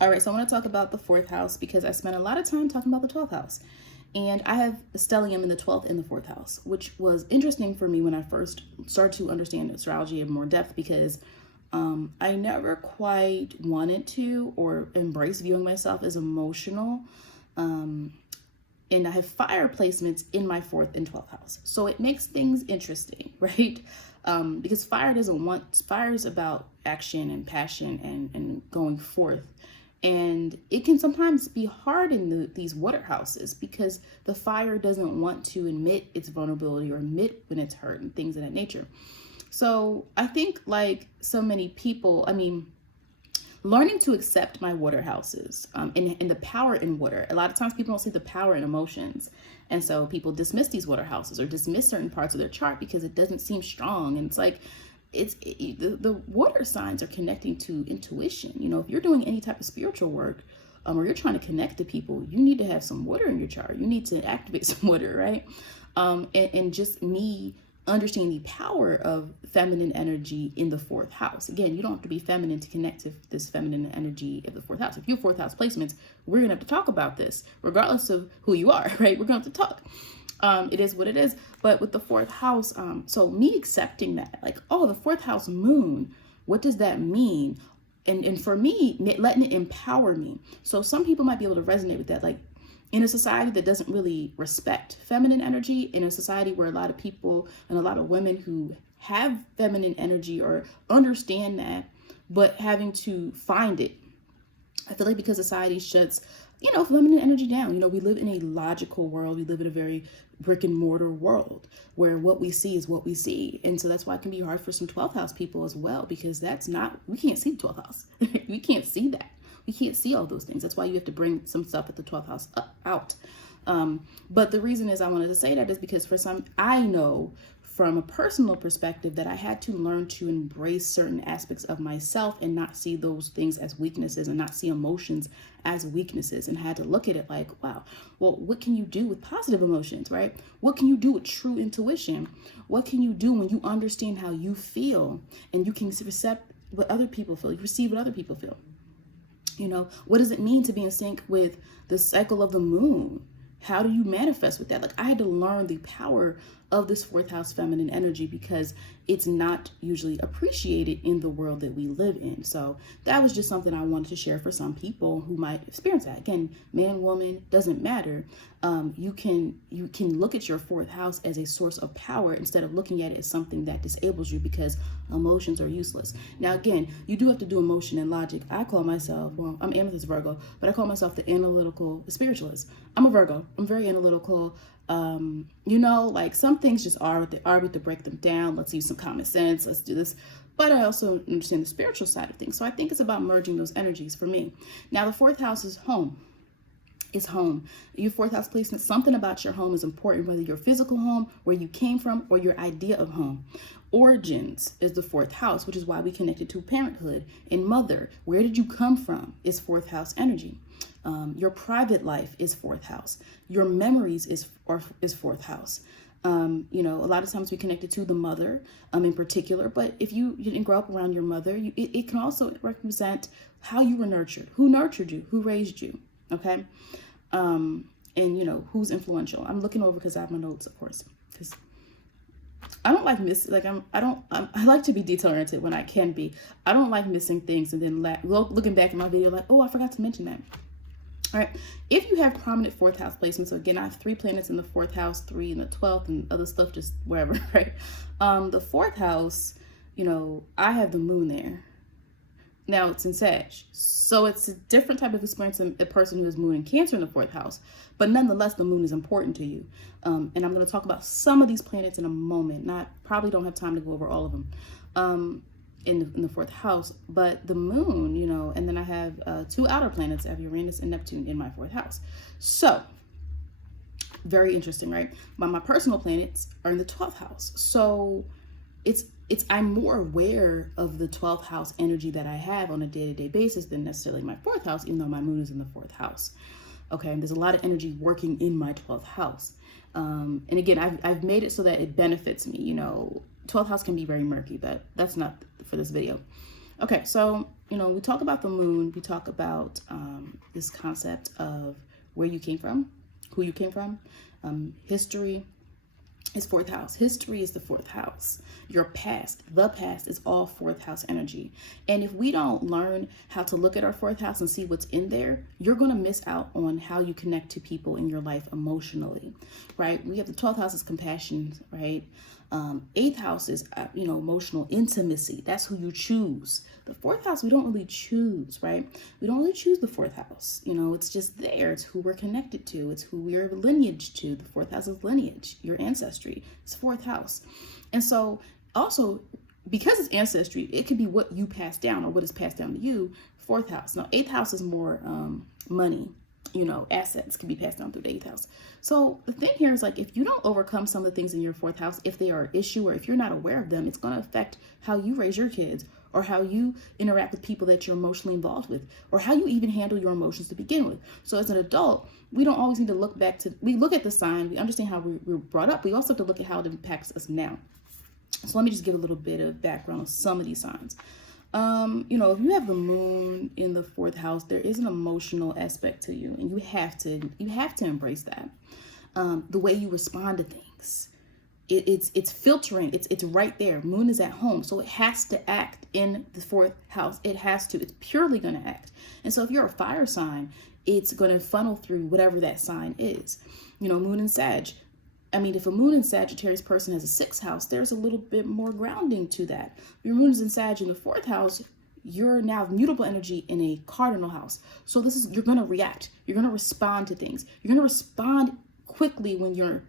All right, so I want to talk about the fourth house because I spent a lot of time talking about the 12th house. And I have the stellium in the 12th and the fourth house, which was interesting for me when I first started to understand astrology in more depth because I never quite wanted to or embrace viewing myself as emotional. And I have fire placements in my 4th and 12th house. So it makes things interesting, right? Because fire is about action and passion and going forth. And it can sometimes be hard in these water houses because the fire doesn't want to admit its vulnerability or admit when it's hurt and things of that nature. So I think like so many people, learning to accept my water houses and the power in water. A lot of times people don't see the power in emotions. And so people dismiss these water houses or dismiss certain parts of their chart because it doesn't seem strong. And it's like, the water signs are connecting to intuition. You know, if you're doing any type of spiritual work or you're trying to connect to people, you need to have some water in your chart. You need to activate some water, right? And just me understanding the power of feminine energy in the 4th house. Again, you don't have to be feminine to connect to this feminine energy of the 4th house. If you have 4th house placements, we're gonna have to talk about this regardless of who you are, right? We're gonna have to talk. It is what it is. But with the 4th house, so me accepting that, like, oh, the 4th house moon, what does that mean? And for me, letting it empower me. So some people might be able to resonate with that. Like in a society that doesn't really respect feminine energy, in a society where a lot of people and a lot of women who have feminine energy or understand that, but having to find it. I feel like because society shuts, feminine energy down. We live in a logical world. We live in a very brick and mortar world where what we see is what we see. And so that's why it can be hard for some 12th house people as well, because we can't see the 12th house. We can't see that. We can't see all those things. That's why you have to bring some stuff at the 12th house out. But the reason is I wanted to say that is because for some, I know from a personal perspective that I had to learn to embrace certain aspects of myself and not see those things as weaknesses and not see emotions as weaknesses, and had to look at it like, wow, well, what can you do with positive emotions, right? What can you do with true intuition? What can you do when you understand how you feel and you can accept what other people feel, you receive what other people feel? What does it mean to be in sync with the cycle of the moon? How do you manifest with that? Like I had to learn the power of this 4th house feminine energy because it's not usually appreciated in the world that we live in. So that was just something I wanted to share for some people who might experience that. Again, man, woman, doesn't matter. You can look at your 4th house as a source of power instead of looking at it as something that disables you because emotions are useless. Now, again, you do have to do emotion and logic. I call myself, I'm Amethyst Virgo, but I call myself the analytical spiritualist. I'm a Virgo. I'm very analytical. Like some things just are what they are. We have to break them down. Let's use some common sense. Let's do this. But I also understand the spiritual side of things. So I think it's about merging those energies for me. Now, the 4th house is home. It's home. Your 4th house placement, something about your home is important, whether your physical home, where you came from, or your idea of home. Origins is the 4th house, which is why we connected to parenthood and mother. Where did you come from is 4th house energy. Your private life is 4th house. Your memories is 4th house. A lot of times we connected to the mother in particular, but if you didn't grow up around your mother, it can also represent how you were nurtured, who nurtured you, who raised you. Okay. And who's influential. I'm looking over because I have my notes, of course, because I don't like I like to be detail oriented when I can be. I don't like missing things and then looking back at my video like, oh, I forgot to mention that. All right. If you have prominent 4th house placements, so again, I have 3 planets in the 4th house, 3 in the 12th, and other stuff just wherever, right? The 4th house, I have the moon there. Now it's in Sag. So it's a different type of experience than a person who has moon and Cancer in the 4th house. But nonetheless, the moon is important to you. And I'm going to talk about some of these planets in a moment. Probably don't have time to go over all of them in the 4th house. But the moon, and then I have 2 outer planets. I have Uranus and Neptune in my 4th house. So very interesting, right? My personal planets are in the 12th house. So I'm more aware of the 12th house energy that I have on a day-to-day basis than necessarily my 4th house, even though my moon is in the 4th house. Okay, and there's a lot of energy working in my 12th house. And again, I've made it so that it benefits me. 12th house can be very murky, but that's not for this video. Okay, so we talk about the moon, we talk about this concept of where you came from, who you came from, history is fourth house. History is the fourth house. Your past, the past is all fourth house energy. And if we don't learn how to look at our fourth house and see what's in there, you're going to miss out on how you connect to people in your life emotionally, right? We have the 12th house is compassion, right? Eighth house is, emotional intimacy. That's who you choose. The fourth house, we don't really choose, right? We don't really choose the fourth house. It's just there. It's who we're connected to. It's who we're lineage to. The fourth house is lineage, your ancestry. It's fourth house. And so also, because it's ancestry, it could be what you pass down or what is passed down to you, fourth house. Now, eighth house is more money. Assets can be passed down through the eighth house. So the thing here is, like, if you don't overcome some of the things in your fourth house, if they are an issue or if you're not aware of them, it's going to affect how you raise your kids or how you interact with people that you're emotionally involved with or how you even handle your emotions to begin with. So as an adult, we don't always need to look back to, we look at the sign, we understand how we were brought up. We also have to look at how it impacts us now. So let me just give a little bit of background on some of these signs. If you have the moon in the fourth house, there is an emotional aspect to you, and you have to embrace that. The way you respond to things, it's filtering. It's right there. Moon is at home, so it has to act in the fourth house. It has to. It's purely going to act. And so if you're a fire sign, it's going to funnel through whatever that sign is. Moon and Sag. If a moon in Sagittarius person has a sixth house, there's a little bit more grounding to that. If your moon is in Sag in the fourth house, you're now mutable energy in a cardinal house. So you're going to react. You're going to respond to things. You're going to respond quickly when you're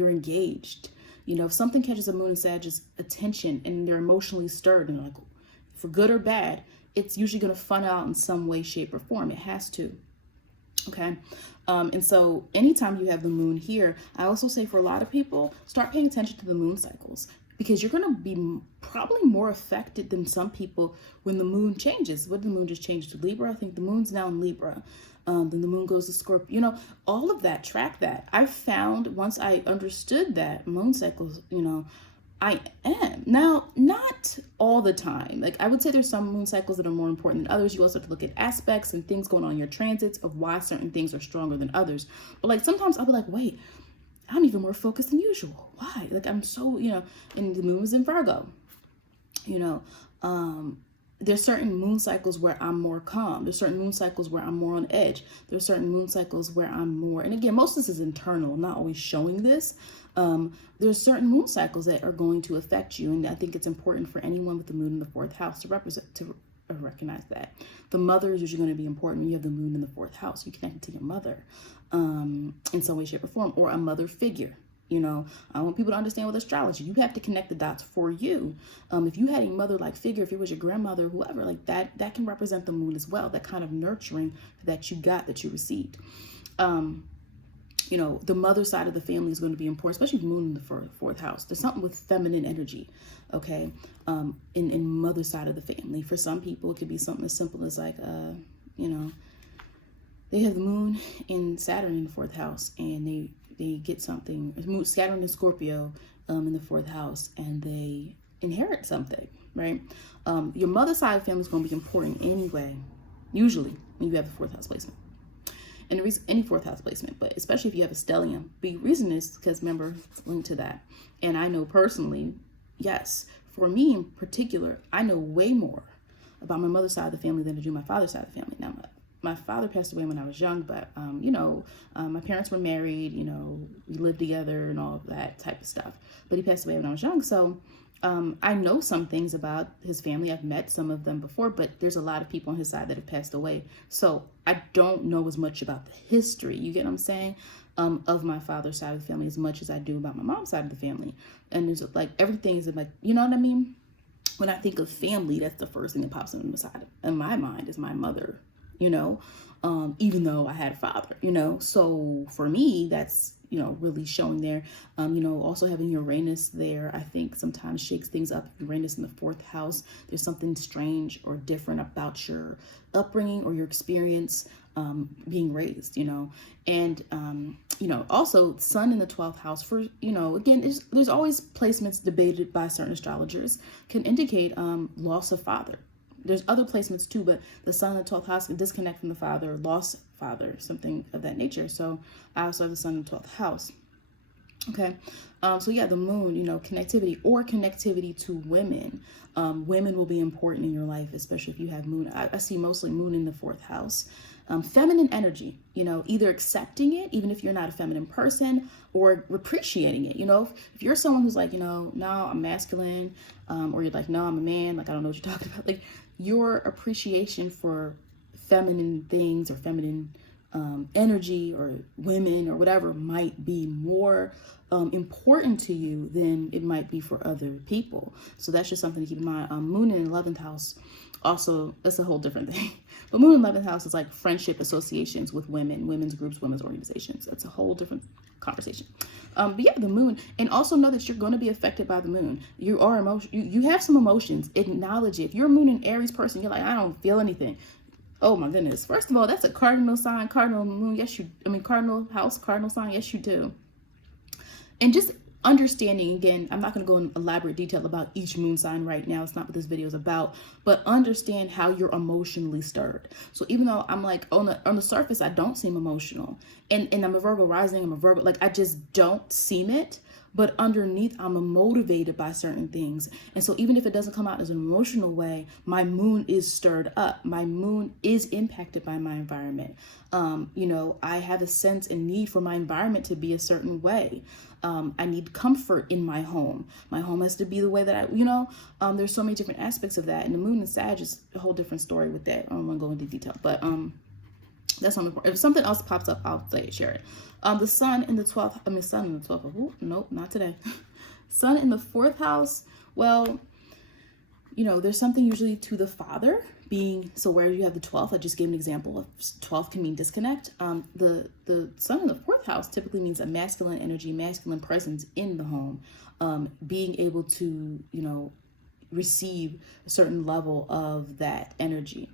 engaged. If something catches a moon in Sag's attention and they're emotionally stirred and like, for good or bad, it's usually going to funnel out in some way, shape, or form. It has to. Okay. And so anytime you have the moon here, I also say for a lot of people, start paying attention to the moon cycles, because you're going to be probably more affected than some people when the moon changes. What did the moon just change to Libra? I think the moon's now in Libra. Then the moon goes to Scorpio. All of that, track that. I found once I understood that moon cycles, I am. Now, not all the time. Like, I would say there's some moon cycles that are more important than others. You also have to look at aspects and things going on in your transits of why certain things are stronger than others. But like, sometimes I'll be like, wait, I'm even more focused than usual. Why? Like, I'm so, and the moon is in Virgo, there's certain moon cycles where I'm more calm. There's certain moon cycles where I'm more on edge. There's certain moon cycles where I'm more, and again, most of this is internal, not always showing this. There's certain moon cycles that are going to affect you. And I think it's important for anyone with the moon in the fourth house to recognize that. The mother is usually going to be important when you have the moon in the fourth house. You connect to your mother, in some way, shape, or form, or a mother figure. I want people to understand with astrology, you have to connect the dots for you. If you had a mother-like figure, if it was your grandmother, whoever, like that can represent the moon as well. That kind of nurturing that you received. The mother side of the family is going to be important, especially with moon in the fourth house. There's something with feminine energy, okay, in mother side of the family. For some people, it could be something as simple as like, they have the moon in Saturn in the fourth house, and they get something, Saturn and Scorpio in the fourth house, and they inherit something, right? Your mother side of the family is going to be important anyway, usually, when you have the fourth house placement. And the reason, any fourth house placement, but especially if you have a stellium. The reason is because, remember, it's linked to that. And I know personally, yes, for me in particular, I know way more about my mother's side of the family than I do my father's side of the family. Now, my father passed away when I was young, but, my parents were married, we lived together and all of that type of stuff. But he passed away when I was young. So I know some things about his family. I've met some of them before, but there's a lot of people on his side that have passed away. So I don't know as much about the history, you get what I'm saying, of my father's side of the family as much as I do about my mom's side of the family. And there's like, everything is like, you know what I mean? When I think of family, that's the first thing that pops in my mind is my mother, even though I had a father, So for me, that's, really showing there. Also having Uranus there, I think sometimes shakes things up. Uranus in the fourth house, there's something strange or different about your upbringing or your experience being raised, and, also sun in the 12th house for, again, there's always placements debated by certain astrologers can indicate loss of father. There's other placements too, but the sun in the 12th house can disconnect from the father, lost father, something of that nature. So I also have the sun in the 12th house. Okay. So yeah, the moon, connectivity to women. Women will be important in your life, especially if you have moon. I see mostly moon in the fourth house. Feminine energy, either accepting it, even if you're not a feminine person, or appreciating it. If you're someone who's like, no, I'm masculine, or you're like, no, I'm a man, like, I don't know what you're talking about. Like, your appreciation for feminine things or feminine energy or women or whatever might be more important to you than it might be for other people. So that's just something to keep in mind. Moon in 11th house, also, that's a whole different thing. But moon in 11th house is like friendship associations with women, women's groups, women's organizations. That's a whole different conversation. But yeah, the moon, and also know that you're going to be affected by the moon. You are you have some emotions. Acknowledge it. If you're a moon and Aries person, you're like, I don't feel anything. Oh my goodness. First of all, that's a cardinal sign, cardinal moon. Cardinal house, cardinal sign. Yes, you do. And just understanding, again, I'm not going to go in elaborate detail about each moon sign right now. It's not what this video is about, but understand how you're emotionally stirred. So even though I'm like, on the surface, I don't seem emotional, and I'm a Virgo rising, I'm a Virgo, like, I just don't seem it. But underneath, I'm motivated by certain things. And so even if it doesn't come out as an emotional way, my moon is stirred up. My moon is impacted by my environment. I have a sense and need for my environment to be a certain way. I need comfort in my home. My home has to be the way that there's so many different aspects of that. And the moon and Sag is a whole different story with that. I don't want to go into detail, but that's something important. If something else pops up, I'll share it. The sun in the 12th, sun in the 12th. Ooh, nope, not today. Sun in the fourth house. Well, there's something usually to the father being, so where you have the 12th, I just gave an example of 12th can mean disconnect. The sun in the fourth house typically means a masculine energy, masculine presence in the home, being able to, receive a certain level of that energy.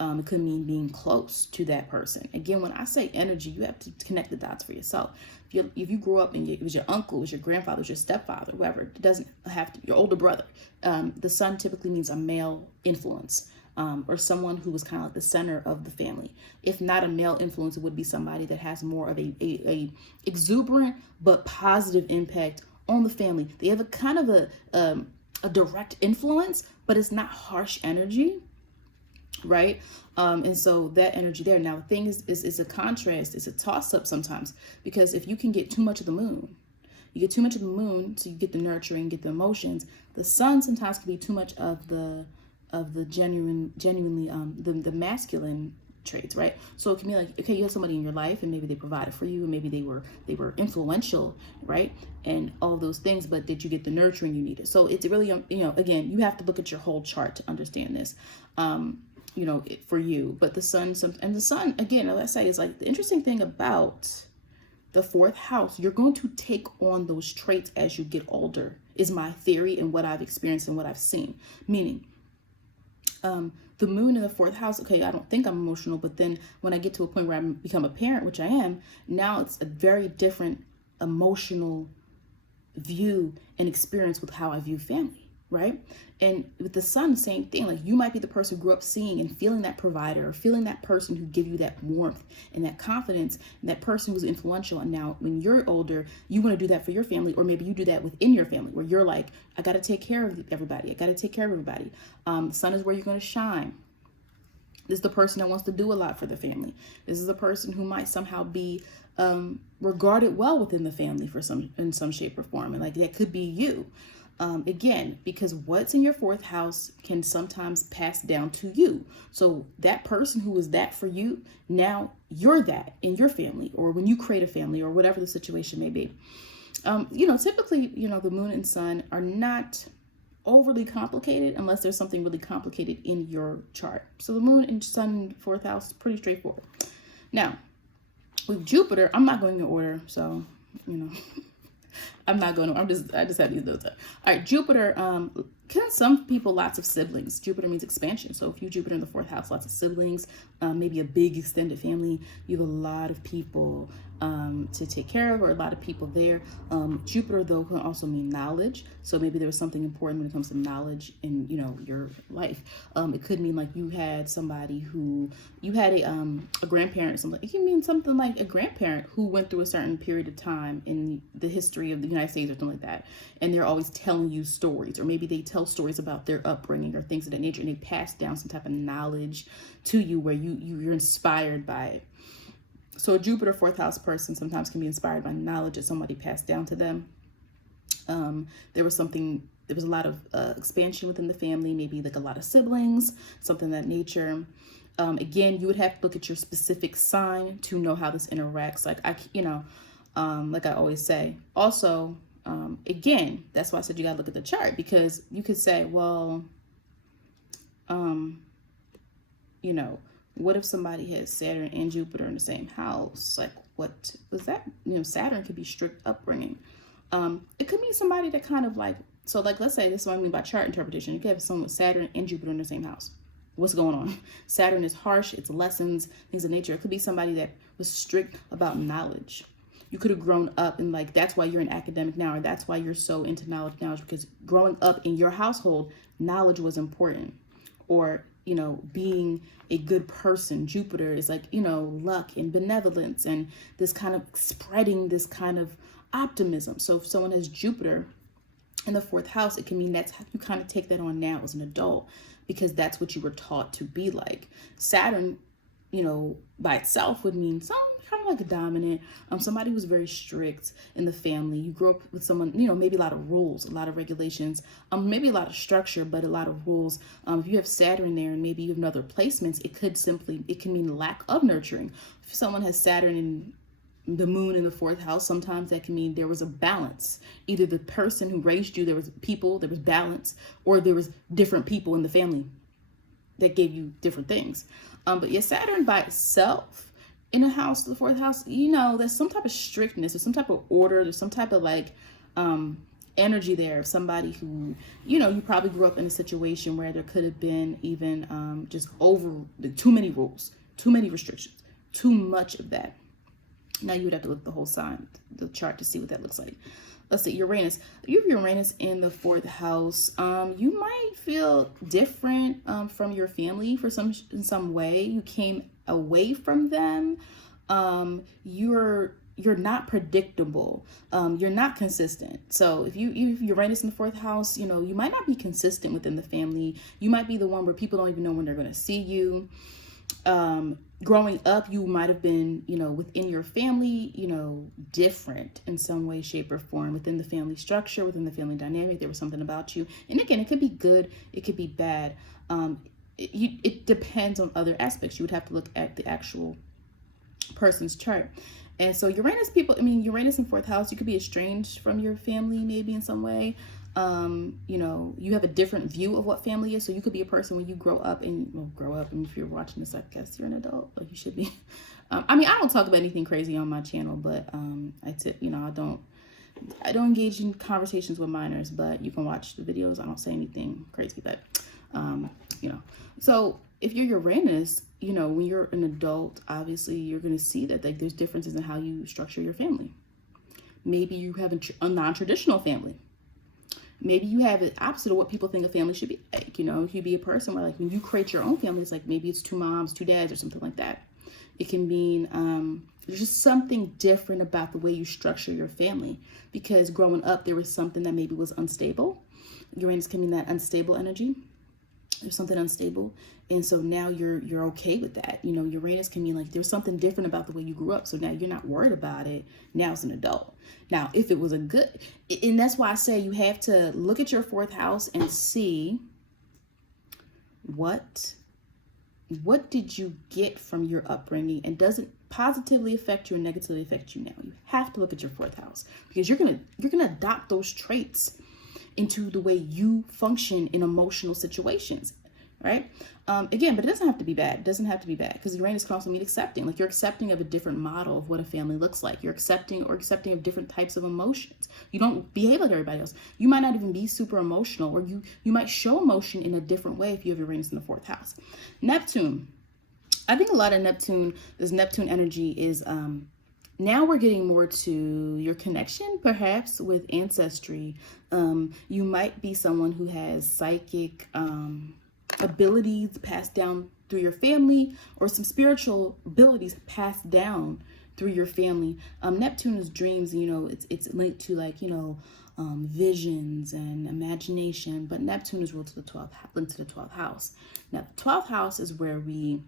It could mean being close to that person. Again, when I say energy, you have to connect the dots for yourself. If you grew up and it was your uncle, it was your grandfather, it was your stepfather, whoever, it doesn't have to be your older brother. The sun typically means a male influence, or someone who was kind of like the center of the family. If not a male influence, it would be somebody that has more of a exuberant but positive impact on the family. They have a kind of a direct influence, but it's not harsh energy. Right. And so that energy there. Now, the thing is a contrast. It's a toss up sometimes, because if you can get too much of the moon, so you get the nurturing, get the emotions. The sun sometimes can be too much of the genuinely the masculine traits, right? So it can be like, okay, you have somebody in your life and maybe they provided for you and maybe they were influential, right? And all those things, but did you get the nurturing you needed? So it's really, again, you have to look at your whole chart to understand this, for you. But the sun, again, let's say, is like the interesting thing about the fourth house, you're going to take on those traits as you get older, is my theory and what I've experienced and what I've seen. Meaning, the moon in the fourth house, okay, I don't think I'm emotional, but then when I get to a point where I become a parent, which I am, now it's a very different emotional view and experience with how I view family, right? And with the sun, the same thing. Like, you might be the person who grew up seeing and feeling that provider, or feeling that person who give you that warmth and that confidence, and that person who's influential. And now when you're older, you want to do that for your family, or maybe you do that within your family, where you're like, I got to take care of everybody. I got to take care of everybody. The sun is where you're going to shine. This is the person that wants to do a lot for the family. This is the person who might somehow be regarded well within the family in some shape or form. And like, that could be you. Again, because what's in your fourth house can sometimes pass down to you. So that person who is that for you, now you're that in your family, or when you create a family, or whatever the situation may be. Typically, the moon and sun are not overly complicated unless there's something really complicated in your chart. So the moon and sun, fourth house, pretty straightforward. Now, with Jupiter, I'm not going in order, so, you know, I'm not going to, I just have these notes up. All right, Jupiter, can some people, lots of siblings. Jupiter means expansion. So if you Jupiter in the fourth house, lots of siblings, maybe a big extended family, you have a lot of people to take care of, or a lot of people there. Jupiter, though, can also mean knowledge. So maybe there was something important when it comes to knowledge in, you know, your life. It could mean like you had somebody who, you had a grandparent, something. It can mean something like a grandparent who went through a certain period of time in the history of the United States or something like that. And they're always telling you stories, or maybe they tell stories about their upbringing or things of that nature, and they pass down some type of knowledge to you where you're inspired by it. So a Jupiter fourth house person sometimes can be inspired by knowledge that somebody passed down to them. There was a lot of expansion within the family, maybe like a lot of siblings, something of that nature. Again, you would have to look at your specific sign to know how this interacts. Like like I always say. Also, again, that's why I said you gotta look at the chart, because you could say, well, you know, what if somebody has Saturn and Jupiter in the same house? Like, what was that? You know, Saturn could be strict upbringing. It could be somebody that kind of like, so like, let's say this is what I mean by chart interpretation. You could have someone with Saturn and Jupiter in the same house. What's going on? Saturn is harsh, it's lessons, things of nature. It could be somebody that was strict about knowledge. You could have grown up and like, that's why you're an academic now, or that's why you're so into knowledge, because growing up in your household, knowledge was important. Or, you know, being a good person. Jupiter is like, you know, luck and benevolence and this kind of spreading this kind of optimism. So if someone has Jupiter in the fourth house, it can mean that's how you kind of take that on now as an adult, because that's what you were taught to be like. Saturn, you know, by itself would mean something kind of like a dominant, somebody who's very strict in the family. You grew up with someone, you know, maybe a lot of rules, a lot of regulations, maybe a lot of structure, but a lot of rules. If you have Saturn there and maybe you have other placements, it can mean lack of nurturing. If someone has Saturn and the moon in the fourth house, sometimes that can mean there was a balance. Either the person who raised you, there was balance, or there was different people in the family that gave you different things. But yeah, Saturn by itself in a house, the fourth house, you know, there's some type of strictness, there's some type of order, there's some type of like energy there of somebody who, you know, you probably grew up in a situation where there could have been even just too many rules, too many restrictions, too much of that. Now you would have to look at the whole sign, the chart, to see what that looks like. Let's see, Uranus. You have Uranus in the fourth house. You might feel different from your family in some way. You came away from them. You're not predictable. You're not consistent. So if you have Uranus in the fourth house, you know, you might not be consistent within the family. You might be the one where people don't even know when they're going to see you. Growing up, you might have been, you know, within your family, you know, different in some way, shape, or form within the family structure, within the family dynamic. There was something about you. And again, it could be good, it could be bad. It depends on other aspects. You would have to look at the actual person's chart. And so Uranus in fourth house, you could be estranged from your family maybe in some way. You know, you have a different view of what family is. So you could be a person when you grow up, and if you're watching this, I guess you're an adult, like you should be. I don't talk about anything crazy on my channel, but I don't engage in conversations with minors, but you can watch the videos. I don't say anything crazy, but you know. So if you're Uranus, you know, when you're an adult, obviously you're going to see that like there's differences in how you structure your family. Maybe you have a non-traditional family. Maybe you have the opposite of what people think a family should be like. You know, if you be a person where like when you create your own family, it's like maybe it's 2 moms, 2 dads, or something like that. It can mean there's just something different about the way you structure your family, because growing up there was something that maybe was unstable. Uranus can mean that unstable energy. There's something unstable, and so now you're okay with that. You know, Uranus can mean like there's something different about the way you grew up, so now you're not worried about it now as an adult. Now if it was a good, and that's why I say you have to look at your fourth house and see what did you get from your upbringing, and does it positively affect you or negatively affect you now. You have to look at your fourth house, because you're gonna adopt those traits. into the way you function in emotional situations, right? Again, but it doesn't have to be bad. It doesn't have to be bad, because Uranus can also mean accepting. Like, you're accepting of a different model of what a family looks like. You're accepting of different types of emotions. You don't behave like everybody else. You might not even be super emotional, or you might show emotion in a different way if you have Uranus in the fourth house. Neptune. I think a lot of this Neptune energy is, now we're getting more to your connection, perhaps, with ancestry. You might be someone who has psychic abilities passed down through your family, or some spiritual abilities passed down through your family. Neptune is dreams, it's linked to, like, visions and imagination, but Neptune is ruled to the 12th, linked to the 12th house. Now, the 12th house is where we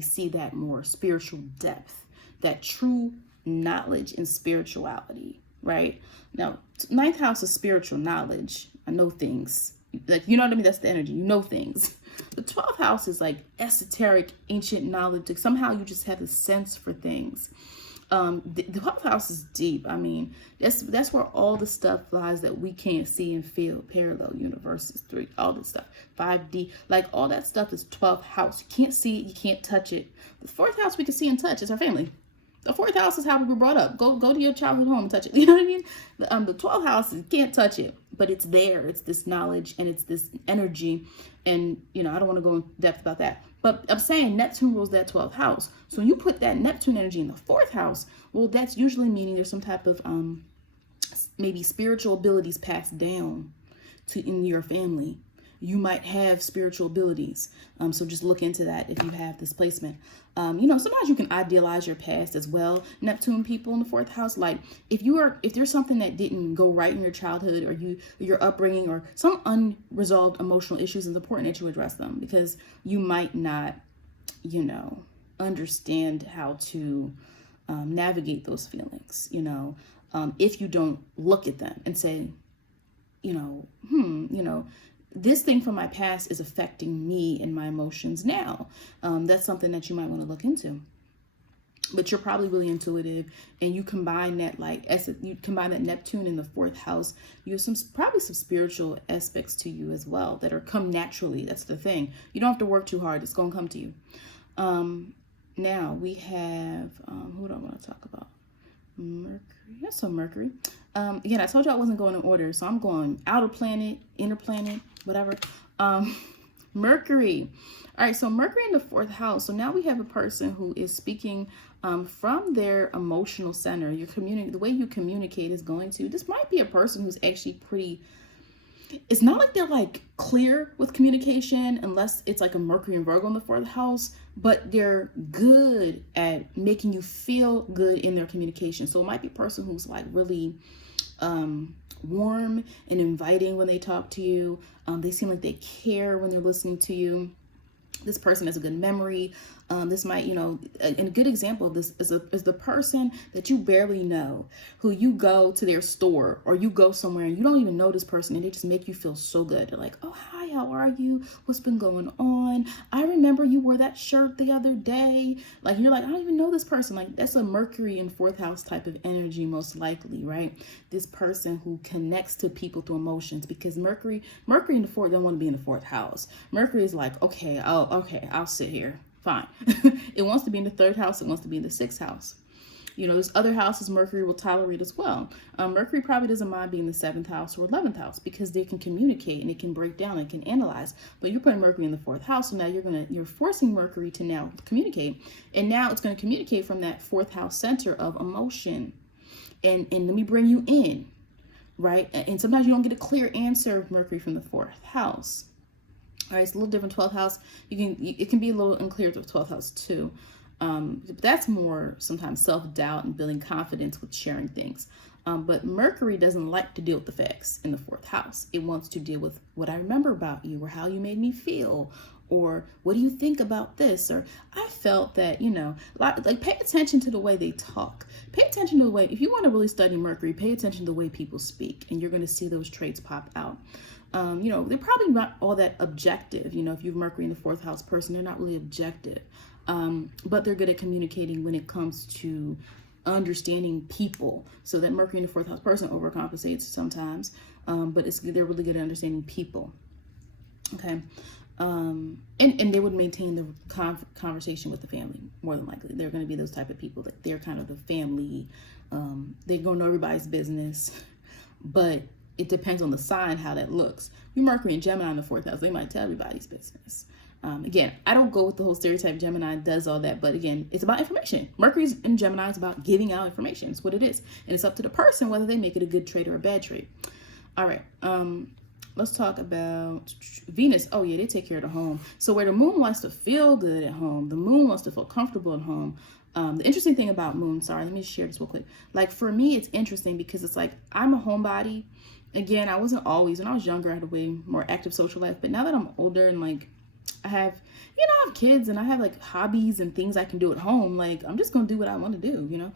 see that more spiritual depth, that true knowledge and spirituality, right? Now, 9th house is spiritual knowledge. I know things. Like, you know what I mean? That's the energy. You know things. The 12th house is like esoteric, ancient knowledge. Like, somehow you just have a sense for things. The 12th house is deep. I mean, that's where all the stuff lies that we can't see and feel. Parallel universes, all this stuff, 5D, like all that stuff is 12th house. You can't see it, you can't touch it. The 4th house we can see and touch. It's our family. The 4th house is how we were brought up. Go to your childhood home and touch it. You know what I mean? The 12th house, you can't touch it, but it's there. It's this knowledge and it's this energy. And, I don't want to go in depth about that. But I'm saying Neptune rules that 12th house. So when you put that Neptune energy in the 4th house, well, that's usually meaning there's some type of maybe spiritual abilities passed down in your family. You might have spiritual abilities. So just look into that if you have this placement. Sometimes you can idealize your past as well. Neptune people in the 4th house, like if there's something that didn't go right in your childhood, or your upbringing, or some unresolved emotional issues, it's important that you address them, because you might not, understand how to navigate those feelings, if you don't look at them and say, this thing from my past is affecting me and my emotions now. That's something that you might want to look into. But you're probably really intuitive, and you combine that Neptune in the 4th house. You have probably some spiritual aspects to you as well that are come naturally. That's the thing. You don't have to work too hard. It's going to come to you. Now we have, who do I want to talk about? Mercury. Yes, so Mercury. Again, I told you I wasn't going in order, so I'm going outer planet, inner planet, whatever. Mercury. All right, so Mercury in the 4th house. So now we have a person who is speaking from their emotional center. The way you communicate is going to. This might be a person who's actually pretty. It's not like they're like clear with communication, unless it's like a Mercury and Virgo in the 4th house, but they're good at making you feel good in their communication. So it might be a person who's like really warm and inviting when they talk to you. They seem like they care when they're listening to you. This person has a good memory. This might, and a good example of this is the person that you barely know, who you go to their store, or you go somewhere and you don't even know this person, and they just make you feel so good. They're like, oh, hi, how are you? What's been going on? I remember you wore that shirt the other day. Like, you're like, I don't even know this person. Like, that's a Mercury in 4th house type of energy, most likely, right? This person who connects to people through emotions, because Mercury in the 4th don't want to be in the 4th house. Mercury is like, okay, I'll sit here. Fine. It wants to be in the 3rd house. It wants to be in the 6th house. There's other houses Mercury will tolerate as well. Mercury probably doesn't mind being in the 7th house or 11th house, because they can communicate and it can break down and can analyze. But you're putting Mercury in the 4th house, so now you're forcing Mercury to now communicate, and now it's going to communicate from that 4th house center of emotion. And let me bring you in, right? And sometimes you don't get a clear answer of Mercury from the 4th house. All right, it's a little different. 12th house, it can be a little unclear with 12th house too. But that's more sometimes self-doubt and building confidence with sharing things. But Mercury doesn't like to deal with the facts in the 4th house. It wants to deal with what I remember about you, or how you made me feel, or what do you think about this? Or I felt that, like pay attention to the way they talk. Pay attention to the way, if you want to really study Mercury, pay attention to the way people speak, and you're going to see those traits pop out. They're probably not all that objective. If you have Mercury in the 4th house person, they're not really objective. But they're good at communicating when it comes to understanding people. So that Mercury in the fourth house person overcompensates sometimes, but they're really good at understanding people. Okay. And they would maintain the conversation with the family, more than likely. They're going to be those type of people that they're kind of the family. They're going to know everybody's business, but it depends on the sign, how that looks. You Mercury and Gemini in the fourth house, they might tell everybody's business. Again, I don't go with the whole stereotype Gemini does all that, but again, it's about information. Mercury's in Gemini is about giving out information. It's what it is. And it's up to the person whether they make it a good trade or a bad trade. All right. Let's talk about Venus. Oh yeah, they take care of the home. So where the moon wants to feel good at home, the moon wants to feel comfortable at home. The interesting thing about moon, sorry, let me share this real quick. Like for me, it's interesting because it's like, I'm a homebody. Again, I wasn't always, when I was younger, I had a way more active social life, but now that I'm older and like, I have kids and I have like hobbies and things I can do at home. Like, I'm just going to do what I want to do, you know?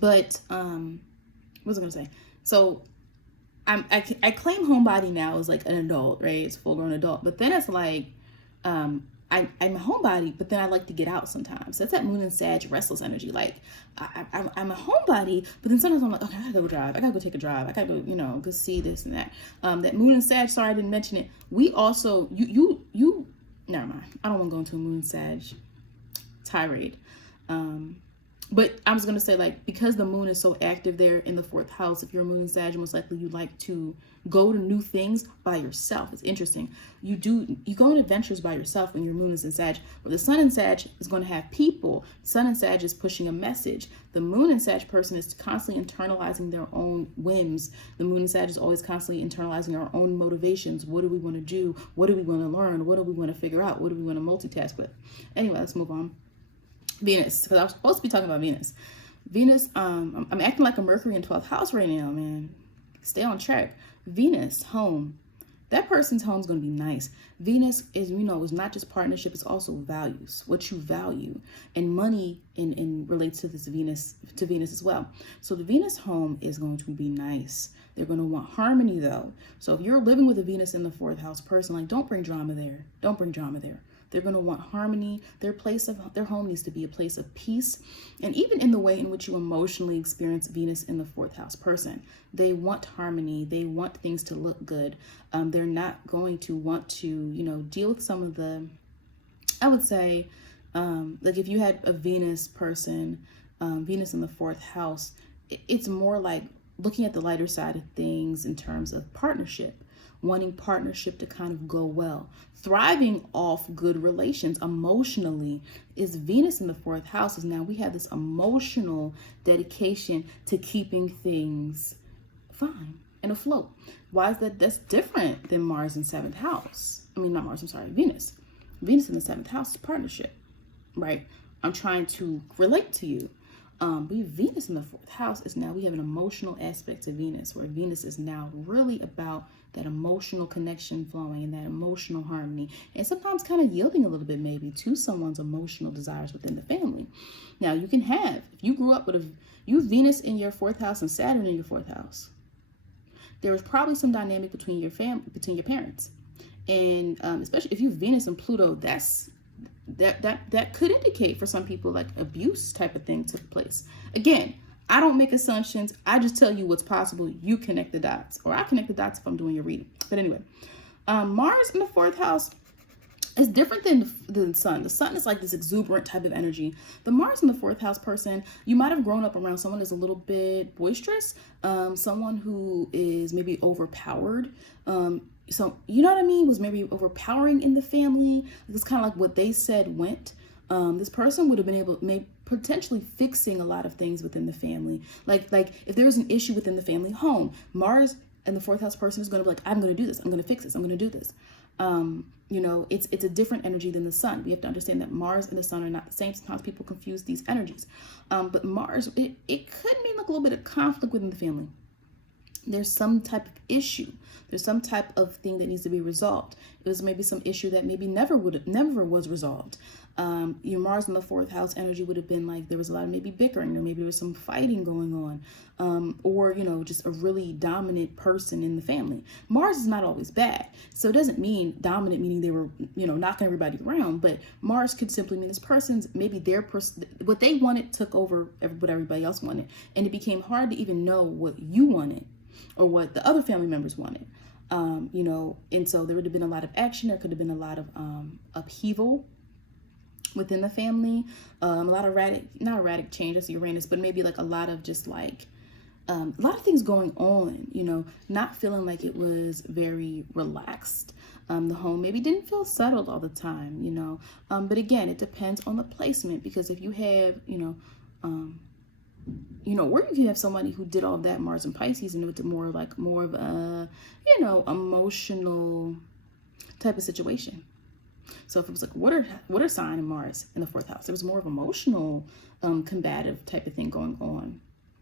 What was I going to say? So I claim homebody now as like an adult, right? It's full grown adult, but then it's like, I'm a homebody, but then I like to get out sometimes. That's that moon and Sag restless energy. Like I'm a homebody, but then sometimes I'm like, okay, I gotta go drive. I gotta go take a drive. I gotta go, go see this and that. That moon and Sag, sorry, I didn't mention it. We also, never mind. I don't want to go into a moon and Sag tirade. But I was going to say, like, because the moon is so active there in the fourth house, if you're a moon and Sag, most likely you like to go to new things by yourself. It's interesting. You go on adventures by yourself when your moon is in Sag. But the sun in Sag is going to have people. Sun in Sag is pushing a message. The moon in Sag person is constantly internalizing their own whims. The moon in Sag is always constantly internalizing our own motivations. What do we want to do? What do we want to learn? What do we want to figure out? What do we want to multitask with? Anyway, let's move on. Venus, because I was supposed to be talking about Venus. Venus, I'm acting like a Mercury in 12th house right now, man. Stay on track. Venus, home. That person's home is going to be nice. Venus is, is not just partnership, it's also values, what you value. And money in relates to Venus as well. So the Venus home is going to be nice. They're going to want harmony though. So if you're living with a Venus in the fourth house person, like don't bring drama there. Don't bring drama there. They're going to want harmony. Their home needs to be a place of peace. And even in the way in which you emotionally experience Venus in the fourth house person, they want harmony. They want things to look good. They're not going to want to, deal with some of the, I would say, like if you had a Venus person, Venus in the fourth house, it's more like looking at the lighter side of things in terms of partnership. Wanting partnership to kind of go well, thriving off good relations emotionally is Venus in the fourth house. Is now we have this emotional dedication to keeping things fine and afloat. Why is that? That's different than Mars in seventh house. Venus. Venus in the seventh house is partnership, right? I'm trying to relate to you. But Venus in the fourth house is now we have an emotional aspect to Venus, where Venus is now really about that emotional connection flowing and that emotional harmony, and sometimes kind of yielding a little bit maybe to someone's emotional desires within the family. Now you can have, if you grew up with you Venus in your fourth house and Saturn in your fourth house, there was probably some dynamic between your parents, and especially if you Venus and Pluto, that could indicate for some people like abuse type of thing took place. Again, I don't make assumptions. I just tell you what's possible. You connect the dots, or I connect the dots if I'm doing your reading. But anyway, Mars in the fourth house is different than the sun. The sun is like this exuberant type of energy. The Mars in the fourth house person, you might have grown up around someone who's a little bit boisterous, someone who is maybe overpowered. So, you know what I mean? Was maybe overpowering in the family. It's kind of like what they said went. This person would have been potentially fixing a lot of things within the family. Like if there's an issue within the family home, Mars and the fourth house person is going to be like, I'm going to do this. I'm going to fix this. I'm going to do this. It's a different energy than the sun. We have to understand that Mars and the sun are not the same. Sometimes people confuse these energies. But Mars, it could mean like a little bit of conflict within the family. there's some type of issue. There's some type of thing that needs to be resolved. It was maybe some issue that maybe never was resolved. Your Mars in the fourth house energy would have been like there was a lot of maybe bickering, or maybe there was some fighting going on, or just a really dominant person in the family. Mars is not always bad, so it doesn't mean dominant meaning they were knocking everybody around. But Mars could simply mean this person's maybe what they wanted took over what everybody else wanted, and it became hard to even know what you wanted or what the other family members wanted. And so there would have been a lot of action. There could have been a lot of upheaval within the family, a lot of not erratic change, that's Uranus, but maybe like a lot of just like a lot of things going on, not feeling like it was very relaxed. The home maybe didn't feel settled all the time, but again, it depends on the placement, because if you have, or you can have somebody who did all of that Mars and Pisces, and it's more of a, emotional type of situation. So if it was like water sign in Mars in the fourth house, it was more of emotional, combative type of thing going on,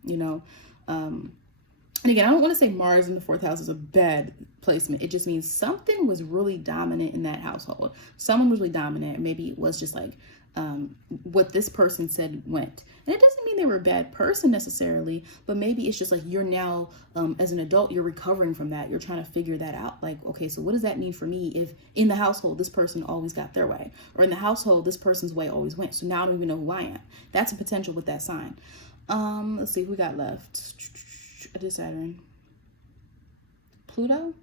and again, I don't want to say Mars in the fourth house is a bad placement. It just means something was really dominant in that household. Someone was really dominant. Maybe it was just like what this person said went. And it doesn't mean they were a bad person necessarily, but maybe it's just like you're now, as an adult, you're recovering from that. You're trying to figure that out. Like, okay, so what does that mean for me if in the household, this person always got their way, or in the household, this person's way always went. So now I don't even know who I am. That's a potential with that sign. Let's see what we got left. I did Saturn. Pluto?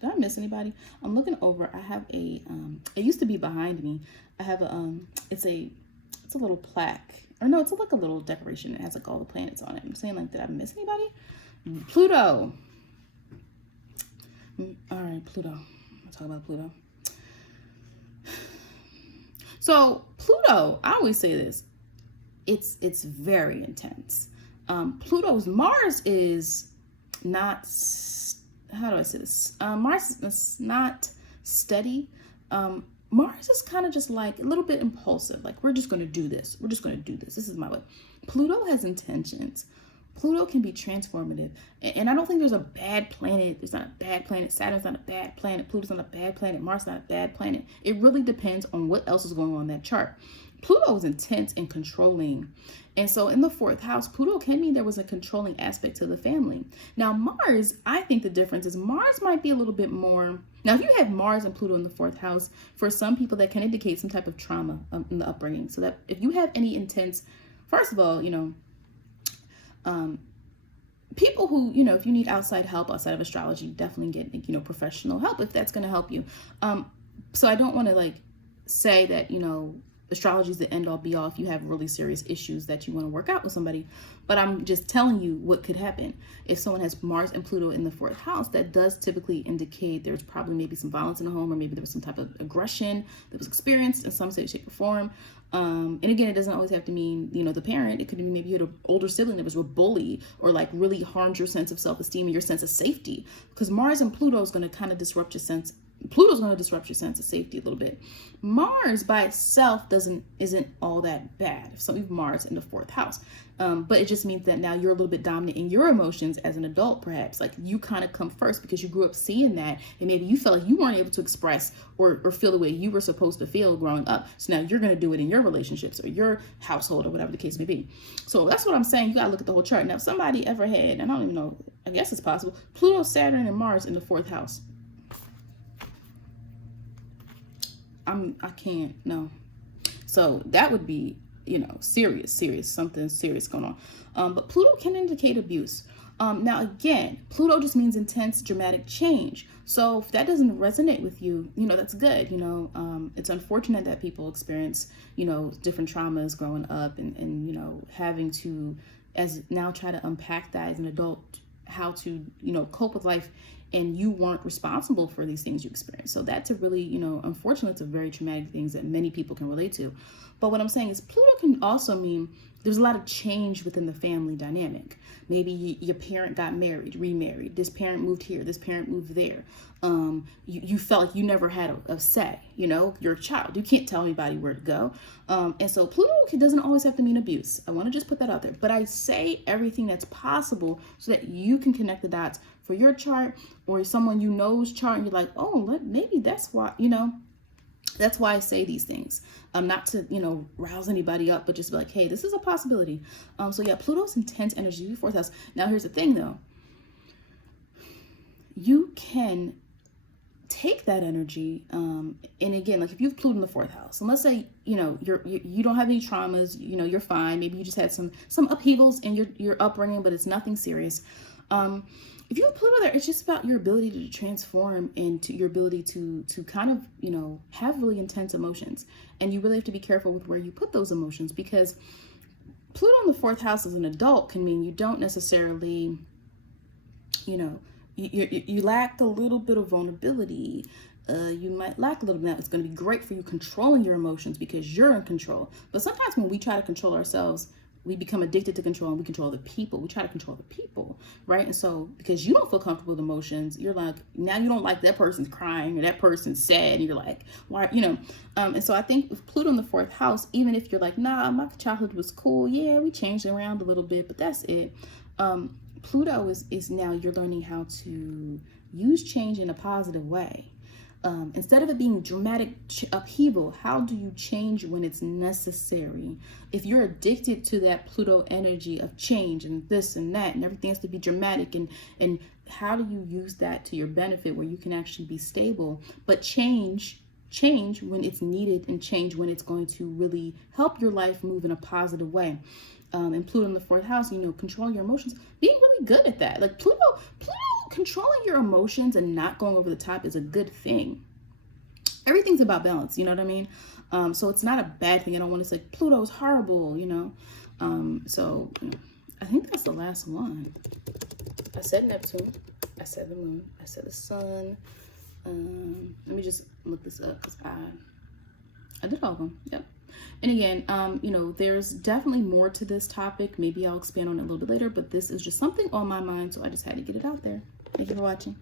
Did I miss anybody? I'm looking over. I have it used to be behind me. I have it's a little plaque. Or no, it's like a little decoration. It has like all the planets on it. I'm saying, like, did I miss anybody? Pluto. All right, Pluto. I'll talk about Pluto. So Pluto, I always say this. It's very intense. Pluto's Mars is not, how do I say this? Mars is not steady. Mars is kind of just like a little bit impulsive. Like, we're just going to do this. We're just going to do this. This is my way. Pluto has intentions. Pluto can be transformative. And I don't think there's a bad planet. There's not a bad planet. Saturn's not a bad planet. Pluto's not a bad planet. Mars is not a bad planet. It really depends on what else is going on in that chart. Pluto is intense and controlling. And so in the fourth house, Pluto can mean there was a controlling aspect to the family. Now, Mars, I think the difference is Mars might be a little bit more. Now, if you have Mars and Pluto in the fourth house, for some people that can indicate some type of trauma in the upbringing. So that if you have any intense, first of all, people who, if you need outside help outside of astrology, definitely get, professional help if that's going to help you. So I don't want to say that, astrology is the end all be all if you have really serious issues that you want to work out with somebody. But I'm just telling you what could happen. If someone has Mars and Pluto in the fourth house, that does typically indicate there's probably maybe some violence in the home, or maybe there was some type of aggression that was experienced in some shape or form. And again, it doesn't always have to mean, the parent. It could be maybe you had an older sibling that was a bully, or really harmed your sense of self-esteem and your sense of safety. Because Mars and Pluto is going to kind of disrupt your sense. Pluto's going to disrupt your sense of safety a little bit. Mars by itself isn't all that bad. If some people Mars in the fourth house, but it just means that now you're a little bit dominant in your emotions as an adult. Perhaps you kind of come first because you grew up seeing that, and maybe you felt like you weren't able to express or feel the way you were supposed to feel growing up. So now you're going to do it in your relationships or your household or whatever the case may be. So that's what I'm saying. You got to look at the whole chart. Now, if somebody ever had, and I don't even know, I guess it's possible, Pluto, Saturn, and Mars in the fourth house. I can't, no. So that would be, serious, something serious going on. But Pluto can indicate abuse. Now, again, Pluto just means intense, dramatic change. So if that doesn't resonate with you, that's good. It's unfortunate that people experience, different traumas growing up and having to, as now try to unpack that as an adult, how to, cope with life, and you weren't responsible for these things you experienced. So that's a really, unfortunately, it's a very traumatic things that many people can relate to. But what I'm saying is Pluto can also mean there's a lot of change within the family dynamic. Maybe your parent got married, remarried. This parent moved here. This parent moved there. You felt like you never had a say. You're a child. You can't tell anybody where to go. And so Pluto doesn't always have to mean abuse. I want to just put that out there. But I say everything that's possible so that you can connect the dots for your chart, or someone you know's chart, and you're like, oh, maybe that's why, that's why I say these things. Not to, rouse anybody up, but just be like, hey, this is a possibility. So yeah, Pluto's intense energy, fourth house. Now here's the thing though. You can take that energy, and again, like if you have Pluto in the fourth house, and let's say, you don't have any traumas, you're fine. Maybe you just had some upheavals in your upbringing, but it's nothing serious. If you have Pluto there, it's just about your ability to transform into your ability to kind of, have really intense emotions. And you really have to be careful with where you put those emotions, because Pluto in the fourth house as an adult can mean you don't necessarily, you lack a little bit of vulnerability. You might lack a little bit of that. It's going to be great for you controlling your emotions because you're in control. But sometimes when we try to control ourselves, we become addicted to control, and we control the people. We try to control the people, right? And so because you don't feel comfortable with emotions, you're like, now you don't like that person's crying or that person's sad, and you're like, why, and so I think with Pluto in the fourth house, even if you're like, nah, my childhood was cool, yeah, we changed around a little bit, but that's it. Pluto is now you're learning how to use change in a positive way. Instead of it being dramatic upheaval, how do you change when it's necessary? If you're addicted to that Pluto energy of change and this and that, and everything has to be dramatic, and how do you use that to your benefit where you can actually be stable, but change when it's needed, and change when it's going to really help your life move in a positive way. And Pluto in the fourth house, controlling your emotions, being really good at that. Like Pluto controlling your emotions and not going over the top is a good thing. Everything's about balance, you know what I mean? So it's not a bad thing. I don't want to say Pluto's horrible, So I think that's the last one. I said Neptune, I said the moon, I said the sun. Let me just look this up because I did all of them. Yep. And again, there's definitely more to this topic. Maybe I'll expand on it a little bit later, but this is just something on my mind, so I just had to get it out there. Thank you for watching.